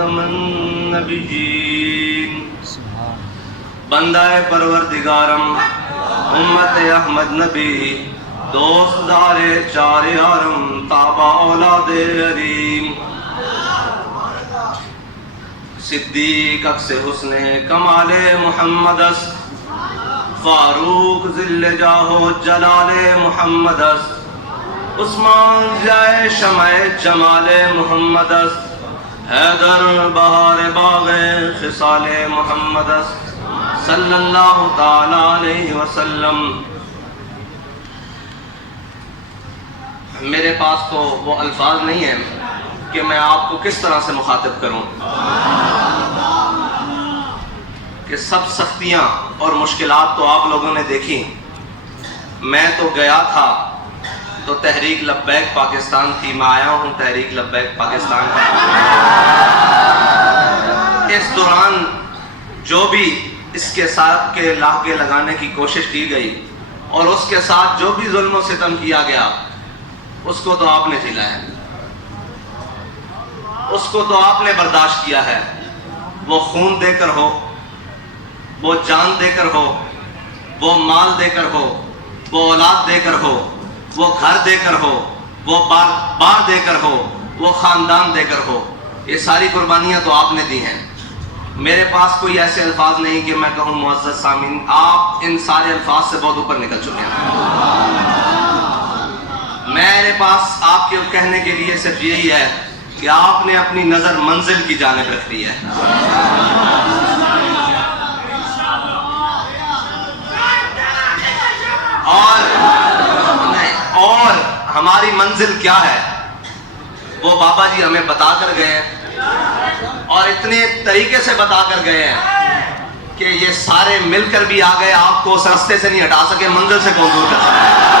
خاتم النبیین بندہ پروردگارم امت احمد نبی دوست دار چار یارم تابع اولاد حریم صدیق اکس حسن کمال محمد است فاروق ذل جاہ و جلال محمد است عثمان جائے شمع جمال محمد است حیدر بہار باغ خصال محمد است صلی اللہ تعالی علیہ وسلم۔ میرے پاس تو وہ الفاظ نہیں ہیں کہ میں آپ کو کس طرح سے مخاطب کروں کہ سب سختیاں اور مشکلات تو آپ لوگوں نے دیکھی۔ میں تو گیا تھا تو تحریک لبیک پاکستان تھی، میں آیا ہوں تحریک لبیک پاکستان کا۔ اس دوران جو بھی اس کے ساتھ کے لاغے لگانے کی کوشش کی گئی اور اس کے ساتھ جو بھی ظلم و ستم کیا گیا اس کو تو آپ نے جھیلا ہے، اس کو تو آپ نے برداشت کیا ہے۔ وہ خون دے کر ہو، وہ جان دے کر ہو، وہ مال دے کر ہو، وہ اولاد دے کر ہو، وہ گھر دے کر ہو، وہ بار دے کر ہو، وہ خاندان دے کر ہو، یہ ساری قربانیاں تو آپ نے دی ہیں۔ میرے پاس کوئی ایسے الفاظ نہیں کہ میں کہوں معزز سامعین آپ ان سارے الفاظ سے بہت اوپر نکل چکے ہیں۔ میرے پاس آپ کے کہنے کے لیے صرف یہی ہے کہ آپ نے اپنی نظر منزل کی جانب رکھ دی ہے۔ اور ہماری منزل کیا ہے وہ بابا جی ہمیں بتا کر گئے ہیں، اور اتنے طریقے سے بتا کر گئے ہیں کہ یہ سارے مل کر بھی آ گئے، آپ کو اس راستے سے نہیں ہٹا سکے، منزل سے کون دور کر سکے۔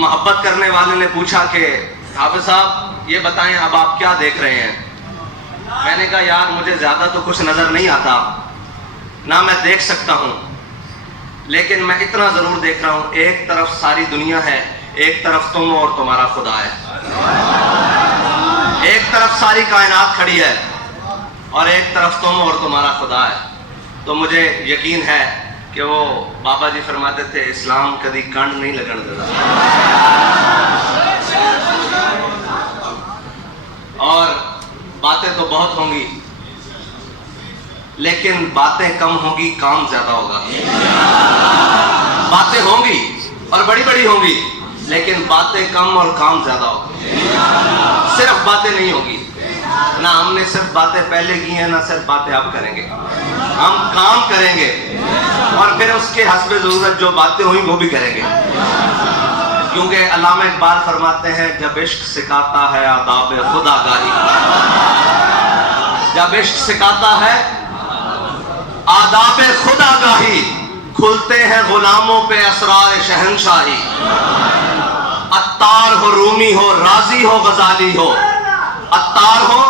محبت کرنے والے نے پوچھا کہ حافظ صاحب یہ بتائیں اب آپ کیا دیکھ رہے ہیں؟ میں نے کہا یار مجھے زیادہ تو کچھ نظر نہیں آتا، نہ میں دیکھ سکتا ہوں، لیکن میں اتنا ضرور دیکھ رہا ہوں، ایک طرف ساری دنیا ہے، ایک طرف تم اور تمہارا خدا ہے، ایک طرف ساری کائنات کھڑی ہے اور ایک طرف تم اور تمہارا خدا ہے۔ تو مجھے یقین ہے کہ وہ بابا جی فرماتے تھے اسلام کدی کنڈ نہیں لگن دیتا، اور باتیں تو بہت ہوں گی لیکن باتیں کم ہوں گی، کام زیادہ ہوگا۔ باتیں ہوں گی اور بڑی بڑی ہوں گی لیکن باتیں کم اور کام زیادہ ہوگا۔ صرف باتیں نہیں ہوگی، نہ ہم نے صرف باتیں پہلے کی ہیں، نہ صرف باتیں اب کریں گے، ہم کام کریں گے اور پھر اس کے حسب ضرورت جو باتیں ہوئیں وہ بھی کریں گے، کیونکہ علامہ اقبال فرماتے ہیں جب عشق سکھاتا ہے آداب خدا گاہی، جب عشق سکھاتا ہے آداب خدا گاہی، کھلتے ہیں غلاموں پہ اسرار شہنشاہی، عطار ہو رومی ہو رازی ہو غزالی ہو، عطار ہو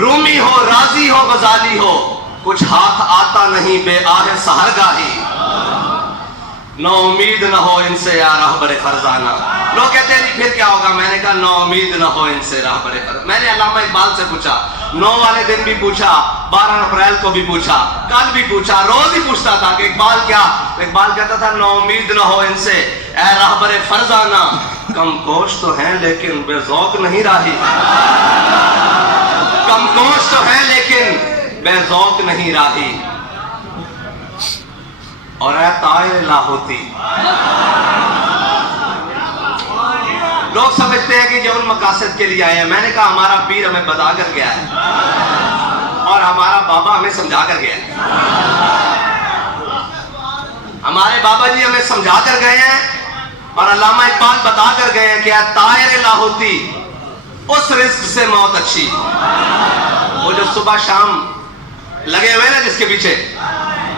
رومی ہو رازی ہو غزالی ہو، کچھ ہاتھ آتا نہیں بے آہ سحرگاہی، نو امید نہ ہو ان سے یا راہبر فرزانہ۔ لوگ کہتے ہیں پھر کیا ہوگا؟ میں نے کہا نو امید نہ ہو ان سے راہبر فرزانہ۔ میں نے علامہ اقبال سے پوچھا، 9 والے دن بھی پوچھا، 12 اپریل کو بھی پوچھا، کل بھی پوچھا، روز ہی پوچھتا تھا کہ اقبال کیا؟ اقبال کہتا تھا نو امید نہ ہو ان سے اے راہبر فرزانہ، کم کوش تو ہیں لیکن بے ذوق نہیں راہی، کم کوش تو ہیں لیکن بے ذوق نہیں راہی اور اے طائر لاہوتی. لوگ سمجھتے ہیں کہ جو ان مقاصد کے لیے آئے ہیں. میں نے کہا ہمارا پیر ہمیں بتا کر گیا ہے اور ہمارا بابا ہمیں سمجھا کر گیا ہے. ہمارے بابا جی ہمیں سمجھا کر گئے ہیں اور علامہ اقبال بتا کر گئے ہیں کہ اے طائر لاہوتی اس رزق سے موت اچھی. وہ جو صبح شام لگے ہوئے نا جس کے پیچھے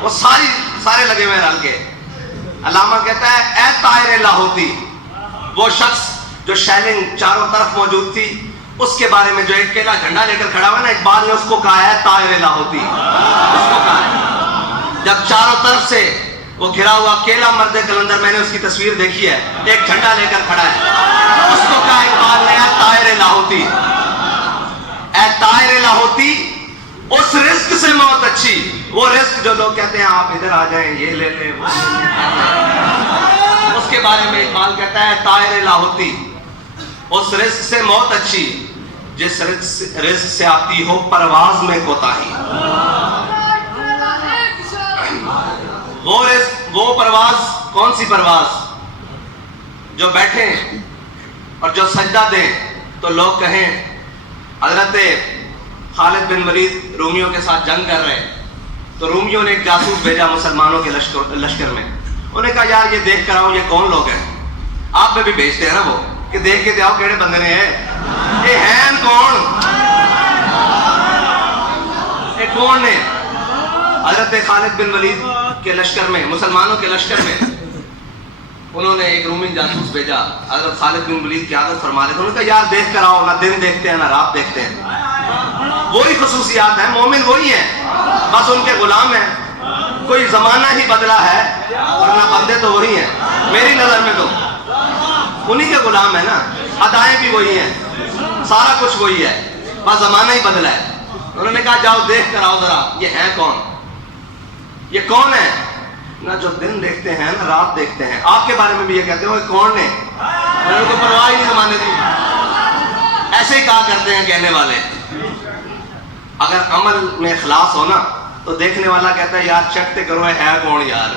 وہ سارے لگے ہوئے رل کے. علامہ کہتا ہے اے طائر لاہوتی، وہ شخص جو شیلنگ چاروں طرف موجود تھی اس کے بارے میں جو ایک کیلا جھنڈا لے کر کھڑا ہوا نا، اقبال نے اس کو کہا ہے طائر لاہوتی. اس کو کہا ہے جب چاروں طرف سے وہ گھرا ہوا کیلا مرد کلندر، میں نے اس کی تصویر دیکھی ہے، ایک جھنڈا لے کر کھڑا ہے، اس کو کہا اقبال نے اے طائر لاہوتی، اے طائر لاہوتی اس رزق سے موت اچھی. وہ رزق جو لوگ کہتے ہیں آپ ادھر آ جائیں یہ لے لیں وہ لے لیں، اس کے بارے میں اقبال کہتا ہے طائر لاہوتی اس رزق سے موت اچھی جس رزق سے آتی ہو پرواز میں کوتاہی. وہ رزق، وہ پرواز، کون سی پرواز؟ جو بیٹھیں اور جو سجدہ دیں تو لوگ کہیں حضرت خالد بن ولید رومیوں کے ساتھ جنگ کر رہے ہیں تو رومیوں نے ایک جاسوس بھیجا مسلمانوں کے لشکر میں. انہوں نے کہا یار یہ دیکھ کر آؤ یہ کون لوگ ہیں. آپ میں بھی بھیجتے ہیں نا وہ کہ دیکھ کے آؤ کیڑے بندے نے ہیں، یہ ہیں کون، یہ کون نے. حضرت خالد بن ولید کے لشکر میں، مسلمانوں کے لشکر میں انہوں نے ایک رومی جاسوس بھیجا. حضرت خالد بن ولید کی عادت فرما رہے تھے. انہوں نے کہا یار دیکھ کر آؤ، نہ دن دیکھتے ہیں نہ رات دیکھتے ہیں. وہی خصوصیات ہیں، مومن وہی ہیں، بس ان کے غلام ہیں. کوئی زمانہ ہی بدلا ہے ورنہ بندے تو وہی ہیں. میری نظر میں تو انہی کے غلام ہیں نا، ادائیں بھی وہی ہیں، سارا کچھ وہی ہے، بس زمانہ ہی بدلا ہے. انہوں نے کہا جاؤ دیکھ کر آؤ ذرا یہ ہیں کون، یہ کون ہے. نہ جو دن دیکھتے ہیں نہ رات دیکھتے ہیں. آپ کے بارے میں بھی یہ کہتے ہیں وہ کون ہے، ان کو پرواہ ہی نہیں زمانے کی. ایسے ہی کہا کرتے ہیں کہنے والے. اگر عمل میں اخلاص ہو نا تو دیکھنے والا کہتا ہے یار چکتے کرو ہے کون یار،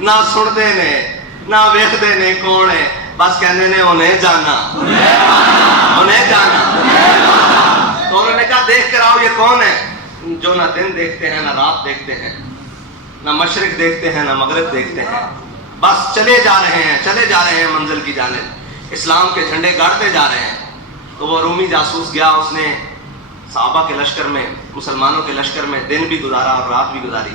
نہ سنتے نے نہ ویکھتے نے کون ہے، بس کہنے نے انہیں جانا، انہیں جانا. تو انہوں نے کہا دیکھ کر آؤ یہ کون ہے جو نہ دن دیکھتے ہیں نہ رات دیکھتے ہیں، نہ مشرق دیکھتے ہیں نہ مغرب دیکھتے ہیں، بس چلے جا رہے ہیں، چلے جا رہے ہیں منزل کی جانب، اسلام کے جھنڈے گاڑتے جا رہے ہیں. تو وہ رومی جاسوس گیا، اس نے صحابہ کے لشکر میں، مسلمانوں کے لشکر میں دن بھی گزارا اور رات بھی گزاری.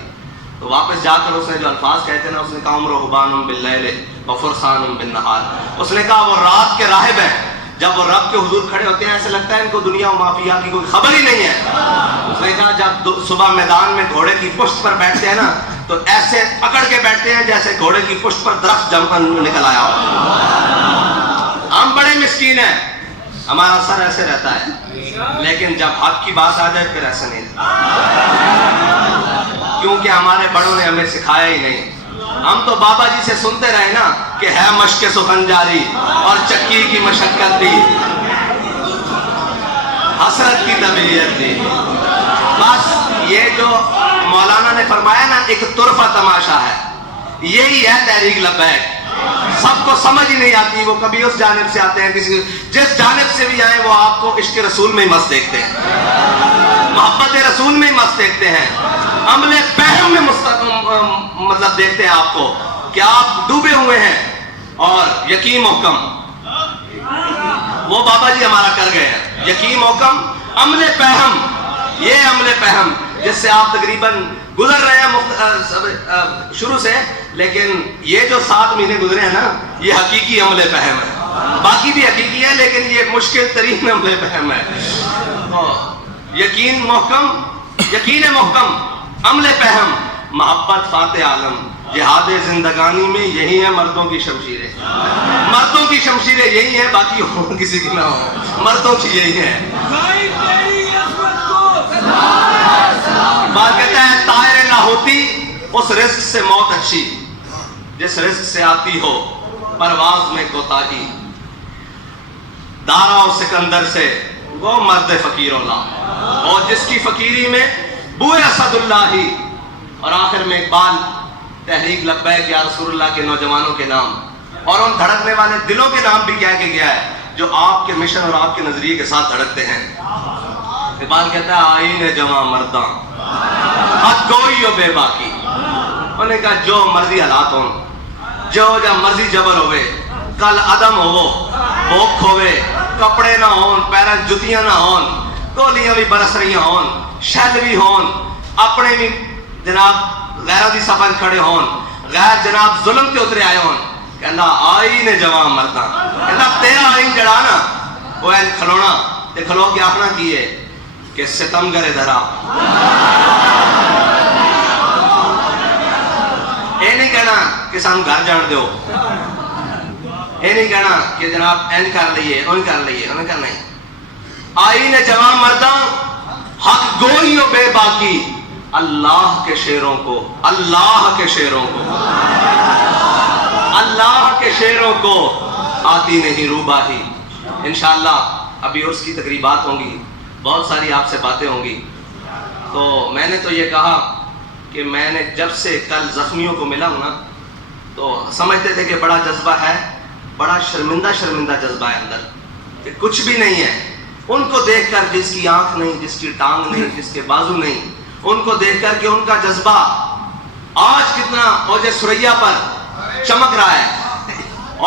تو واپس جا کر اس نے جو الفاظ کہے تھے نا، اس نے کہا عمر حبان باللیل وفرسان بالنہار. اس نے کہا وہ رات کے راہب ہیں، جب وہ رب کے حضور کھڑے ہوتے ہیں ایسے لگتا ہے ان کو دنیا و مافیا کی کوئی خبر ہی نہیں ہے. اس نے کہا جب صبح میدان میں گھوڑے کی پشت پر بیٹھتے ہیں نا تو ایسے اکڑ کے بیٹھتے ہیں جیسے گھوڑے کی پشت پر درخت جم کر نکل آیا ہو. ہم بڑے مسکین ہیں، ہمارا سر ایسے رہتا ہے، لیکن جب حق کی بات آ جائے پھر ایسا نہیں، کیونکہ ہمارے بڑوں نے ہمیں سکھایا ہی نہیں. ہم تو بابا جی سے سنتے رہے نا کہ ہے مشق سخن جاری اور چکی کی مشقت دی، حسرت کی طبیعت دی. بس یہ جو مولانا نے فرمایا نا ایک طرفہ تماشا ہے، یہی ہے تحریک لبیک. سب کو سمجھ ہی نہیں آتی، وہ کبھی اس جانب سے آتے ہیں، کسی جس جانب سے بھی آئیں وہ آپ کو عشق رسول میں ہی مست دیکھتے ہیں، محبت رسول میں ہی مست دیکھتے ہیں، عمل فہم میں مطلب دیکھتے ہیں آپ کو کہ آپ ڈوبے ہوئے ہیں. اور یقین محکم وہ بابا جی ہمارا کر گئے ہیں، یقین محکم عمل فہم. یہ عمل فہم جس سے آپ تقریباً گزر رہے ہیں شروع سے، لیکن یہ جو 7 مہینے گزرے ہیں نا یہ حقیقی عمل فہم ہے. باقی بھی حقیقی ہے لیکن یہ مشکل ترین عمل فہم ہے. یقین محکم، یقین محکم، عمل فہم، محبت فاتح عالم، جہاد زندگانی میں یہی ہے مردوں کی شمشیریں. مردوں کی شمشیریں یہی ہیں، باقی اور کسی کی نہ ہو، مردوں کی یہی ہے. بات کہتا ہے طائر لاہوتی اس رزق سے موت اچھی جس رزق سے آتی ہو پرواز میں کوتاہی. دارا و سکندر سے وہ مرد فقیر اولا، اور جس کی فقیری میں بوئے اسداللہ، اور آخر میں اقبال تحریک لبیک یا رسول اللہ کے نوجوانوں کے نام اور ان دھڑکنے والے دلوں کے نام بھی کہہ کے گیا ہے جو آپ کے مشن اور آپ کے نظریے کے ساتھ دھڑکتے ہیں۔ اقبال کہتا ہے آئین جواں مرداں حد گوئی و بے باکی، انہوں نے کہا جو مرضی حالات ہوں، جو مرضی جبر ہوئے، کل عدم ہو، بھوک ہوئے، کپڑے نہ ہون، پیروں جتیاں نہ ہون، گولیاں بھی برس رہی ہون، شہد بھی ہون، اپنے بھی جناب غیروں دی سفر کھڑے ہون، غیر جناب ظلم تے اترے آئے ہون، کہنا آئین جوان مرداں، کہنا تیرا آئین جڑا نا وہ این کھلونا تے کھلو کے آخنا کیے کہ ستم گرے دھرا، اے نہیں کہنا کہ سان گھر جان دیو، اے نہیں کہنا کہ جناب این کر لئیے ان کر لئیے، انہیں کہنا نہیں، آئین جوان مرداں حق گوئی و بے باکی، اللہ کے شیروں کو، اللہ کے شیروں کو، اللہ کے شیروں کو آتی نہیں روباہی۔ انشاءاللہ ابھی عرس کی تقریبات ہوں گی، بہت ساری آپ سے باتیں ہوں گی، تو میں نے تو یہ کہا کہ میں نے جب سے کل زخمیوں کو ملا ہوں نا تو سمجھتے تھے کہ بڑا جذبہ ہے، بڑا شرمندہ جذبہ ہے اندر کہ کچھ بھی نہیں ہے، ان کو دیکھ کر جس کی آنکھ نہیں، جس کی ٹانگ نہیں، جس کے بازو نہیں، ان کو دیکھ کر کہ ان کا جذبہ آج کتنا اوج ثریا پر چمک رہا ہے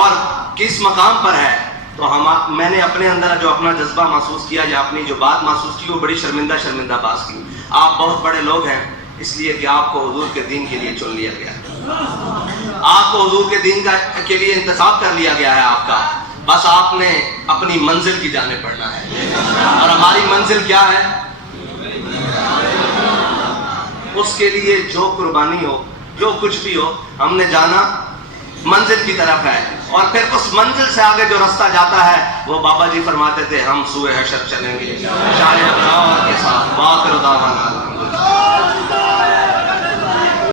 اور کس مقام پر ہے، تو میں نے اپنے اندر جو اپنا جذبہ محسوس کیا یا اپنی جو بات محسوس کی وہ بڑی شرمندہ بات کی۔ آپ بہت بڑے لوگ ہیں اس لیے کہ آپ کو حضور کے دین کے لیے چن لیا گیا ہے، آپ کو حضور کے دین کے لیے انتخاب کر لیا گیا ہے آپ کا، بس آپ نے اپنی منزل کی جانب بڑھنا ہے، اور ہماری منزل کیا ہے؟ اس کے لیے جو قربانی ہو، جو کچھ بھی ہو، ہم نے جانا منزل کی طرف ہے، اور پھر اس منزل سے آگے جو رستہ جاتا ہے وہ بابا جی فرماتے تھے ہم سوئے حشر چلیں گے شاہ ابراہیم کے ساتھ۔ باقر دعوانا الحمدللہ۔